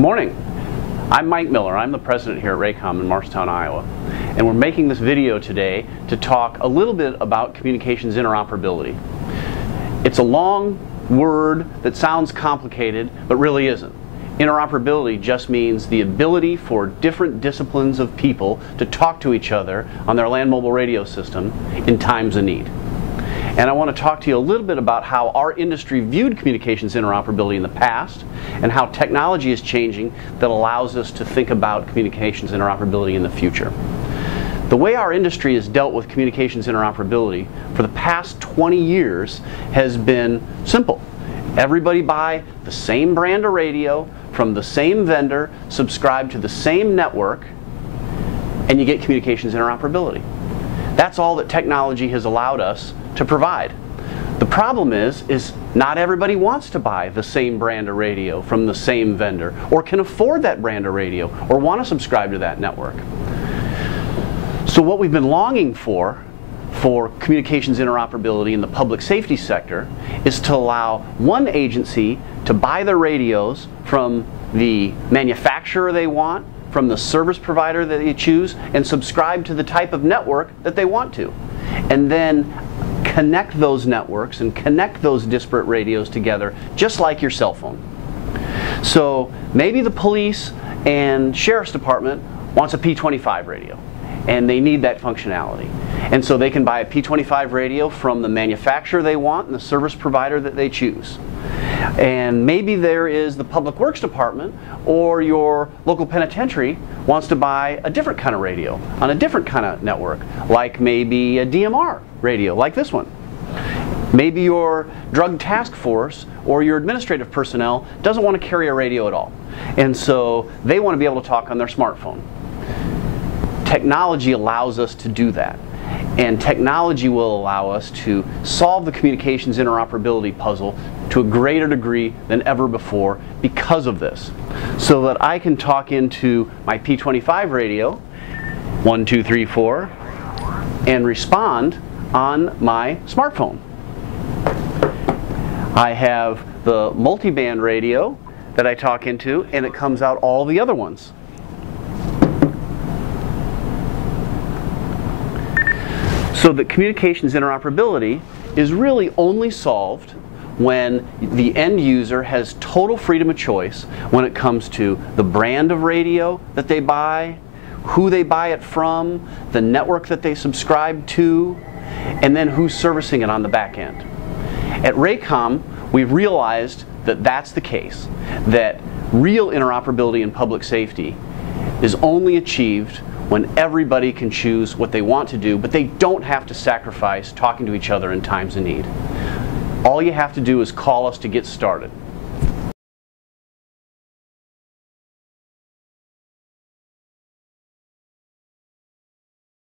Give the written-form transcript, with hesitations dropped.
Good morning. I'm Mike Miller. I'm the president here at Raycom in Marshtown, Iowa. And we're making this video today to talk a little bit about communications interoperability. It's a long word that sounds complicated, but really isn't. Interoperability just means the ability for different disciplines of people to talk to each other on their land mobile radio system in times of need. And I want to talk to you a little bit about how our industry viewed communications interoperability in the past and how technology is changing that allows us to think about communications interoperability in the future. The way our industry has dealt with communications interoperability for the past 20 years has been simple. Everybody buy the same brand of radio from the same vendor, subscribe to the same network, and you get communications interoperability. That's all that technology has allowed us to provide. The problem is not everybody wants to buy the same brand of radio from the same vendor, or can afford that brand of radio, or want to subscribe to that network. So what we've been longing for communications interoperability in the public safety sector is to allow one agency to buy their radios from the manufacturer they want, from the service provider that they choose, and subscribe to the type of network that they want to. And then connect those networks and connect those disparate radios together just like your cell phone. So maybe the police and sheriff's department wants a P25 radio and they need that functionality. And so they can buy a P25 radio from the manufacturer they want and the service provider that they choose. And maybe there is the Public Works Department or your local penitentiary wants to buy a different kind of radio on a different kind of network, like maybe a DMR radio like this one. Maybe your drug task force or your administrative personnel doesn't want to carry a radio at all. And so they want to be able to talk on their smartphone. Technology allows us to do that. And technology will allow us to solve the communications interoperability puzzle to a greater degree than ever before because of this. So that I can talk into my P25 radio, 1, 2, 3, 4, and respond on my smartphone. I have the multiband radio that I talk into, and it comes out all the other ones. So that communications interoperability is really only solved when the end user has total freedom of choice when it comes to the brand of radio that they buy, who they buy it from, the network that they subscribe to, and then who's servicing it on the back end. At Raycom, we've realized that that's the case, that real interoperability in public safety is only achieved when everybody can choose what they want to do, but they don't have to sacrifice talking to each other in times of need. All you have to do is call us to get started.